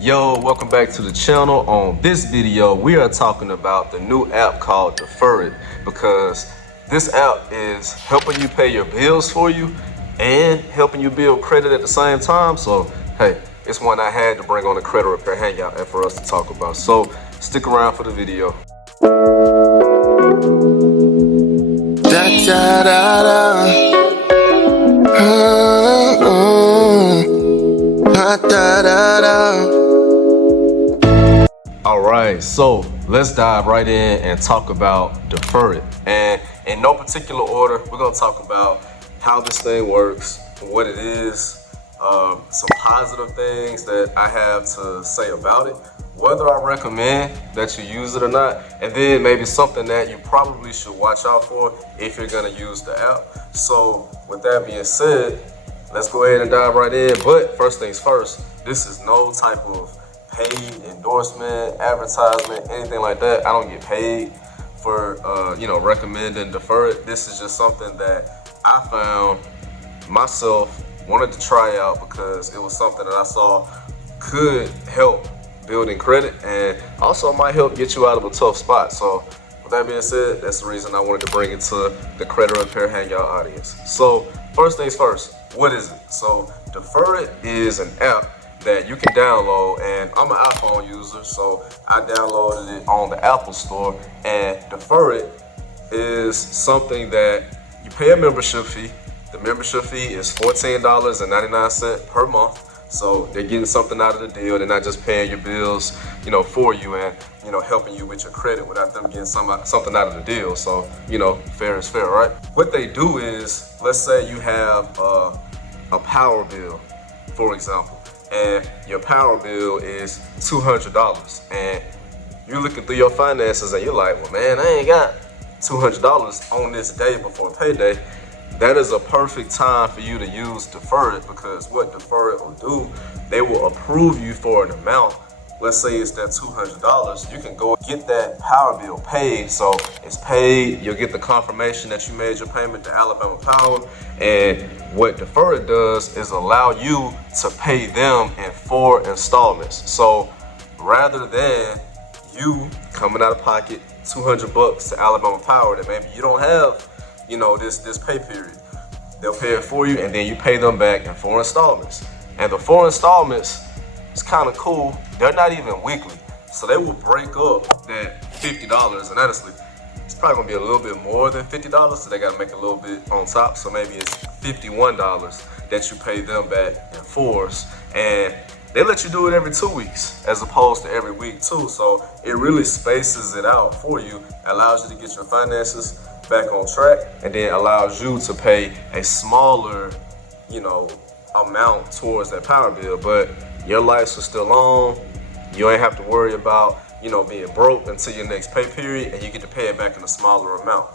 Yo, welcome back to the channel. On this video, we are talking about the new app called Defer It, because this app is helping you pay your bills for you and helping you build credit at the same time. So, hey, it's one I had to bring on the Credit Repair Hangout and for us to talk about. So, stick around for the video. Da, da, da, da. Da, da, da. All right, so let's dive right in and talk about Defer It. And in no particular order, we're gonna talk about how this thing works, what it is, some positive things that I have to say about it, whether I recommend that you use it or not, and then maybe something that you probably should watch out for if you're gonna use the app. So with that being said, let's go ahead and dive right in. But first things first, this is no type of paid endorsement, advertisement, anything like that. I don't get paid for recommending Defer It. This is just something that I found myself wanted to try out because it was something that I saw could help building credit and also might help get you out of a tough spot. So with that being said, that's the reason I wanted to bring it to the Credit Repair Hangout audience. So first things first, what is it? So Defer It is an app that you can download, and I'm an iPhone user, so I downloaded it on the Apple Store. And Defer It is something that you pay a membership fee. The membership fee is $14.99 per month. So they're getting something out of the deal. They're not just paying your bills, for you and, helping you with your credit without them getting something out of the deal. So, fair is fair, right? What they do is, let's say you have a power bill, for example, and your power bill is $200, and you're looking through your finances and you're like, well, man, I ain't got $200 on this day before payday. That is a perfect time for you to use Defer It, because what Defer It will do, they will approve you for an amount. Let's say it's that $200. You can go get that power bill paid. So it's paid. You'll get the confirmation that you made your payment to Alabama Power. And what Defer It does is allow you to pay them in 4 installments. So rather than you coming out of pocket $200 to Alabama Power that maybe you don't have, this pay period, they'll pay it for you, and then you pay them back in 4 installments. And the 4 installments, it's kind of cool. They're not even weekly. So they will break up that $50. And honestly, it's probably gonna be a little bit more than $50. So they gotta make a little bit on top. So maybe it's $51 that you pay them back in 4s. And they let you do it every 2 weeks as opposed to every week too. So it really spaces it out for you, allows you to get your finances back on track, and then allows you to pay a smaller, amount towards that power bill, but your lights are still on. You ain't have to worry about, being broke until your next pay period, and you get to pay it back in a smaller amount.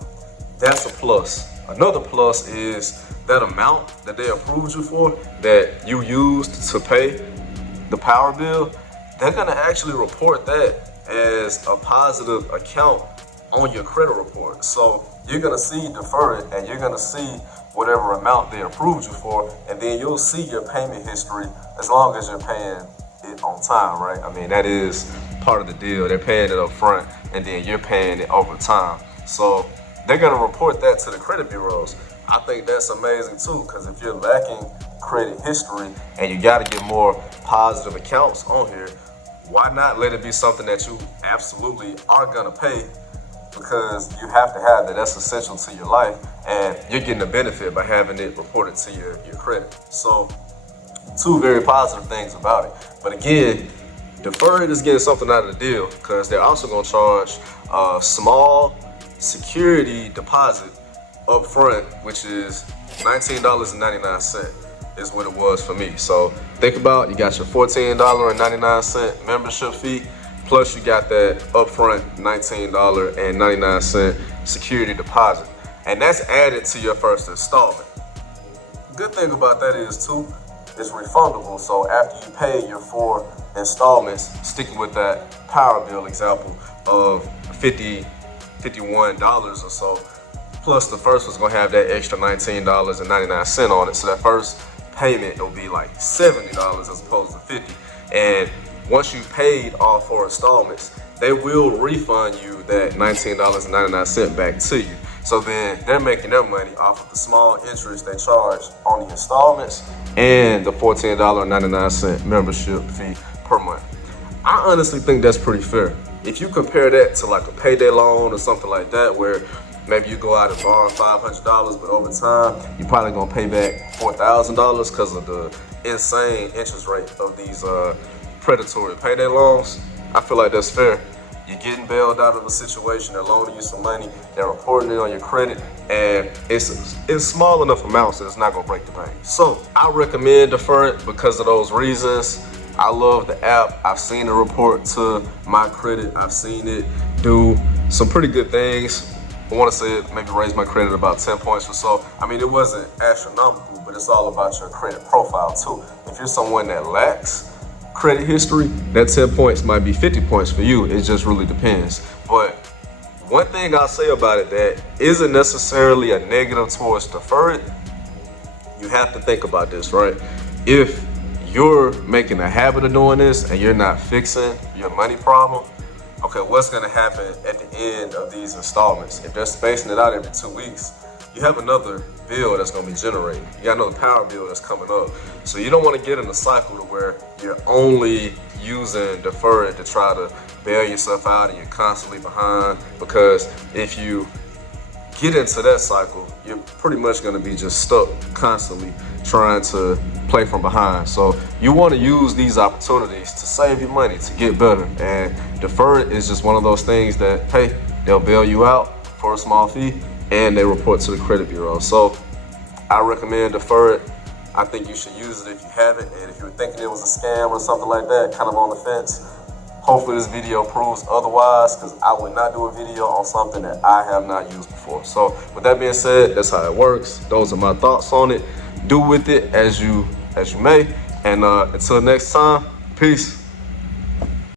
That's a plus. Another plus is that amount that they approved you for, that you used to pay the power bill, they're gonna actually report that as a positive account on your credit report. So you're gonna see Defer It, and you're gonna see whatever amount they approved you for, and then you'll see your payment history as long as you're paying it on time, right? I mean, that is part of the deal. They're paying it up front, and then you're paying it over time. So they're gonna report that to the credit bureaus. I think that's amazing too, because if you're lacking credit history and you gotta get more positive accounts on here, why not let it be something that you absolutely are gonna pay, because you have to have that. That's essential to your life, and you're getting a benefit by having it reported to your credit. So 2 very positive things about it. But again, Defer It is getting something out of the deal, because they're also going to charge a small security deposit up front, which is $19.99 is what it was for me. So think about, you got your $14.99 membership fee, plus you got that upfront $19.99 security deposit. And that's added to your first installment. Good thing about that is too, it's refundable. So after you pay your 4 installments, sticking with that power bill example of $51 or so, plus the first one's gonna have that extra $19.99 on it. So that first payment will be like $70 as opposed to $50. And once you paid all 4 installments, they will refund you that $19.99 back to you. So then they're making their money off of the small interest they charge on the installments and the $14.99 membership fee per month. I honestly think that's pretty fair. If you compare that to like a payday loan or something like that, where maybe you go out and borrow $500, but over time, you're probably gonna pay back $4,000 because of the insane interest rate of these predatory payday loans. I feel like that's fair. You're getting bailed out of a situation, they're loaning you some money, they're reporting it on your credit, and it's in small enough amounts that it's not gonna break the bank. So I recommend Deferred because of those reasons. I love the app. I've seen it report to my credit. I've seen it do some pretty good things. I want to say it maybe raised my credit about 10 points or so. I mean, it wasn't astronomical, but it's all about your credit profile too. If you're someone that lacks credit history, that 10 points might be 50 points for you. It just really depends. But one thing I'll say about it that isn't necessarily a negative towards Deferred, you have to think about this, right? If you're making a habit of doing this and you're not fixing your money problem, okay, what's gonna happen at the end of these installments? If they're spacing it out every 2 weeks, you have another bill that's gonna be generated. You got another power bill that's coming up. So you don't wanna get in a cycle to where you're only using Deferred to try to bail yourself out and you're constantly behind, because if you get into that cycle, you're pretty much gonna be just stuck constantly trying to play from behind. So you wanna use these opportunities to save your money, to get better. And Deferred is just one of those things that, hey, they'll bail you out for a small fee and they report to the credit bureau. So I recommend Deferred. I think you should use it if you haven't. And if you were thinking it was a scam or something like that, kind of on the fence, hopefully this video proves otherwise, because I would not do a video on something that I have not used before. So with that being said, that's how it works. Those are my thoughts on it. Do with it as you may. And until next time, peace.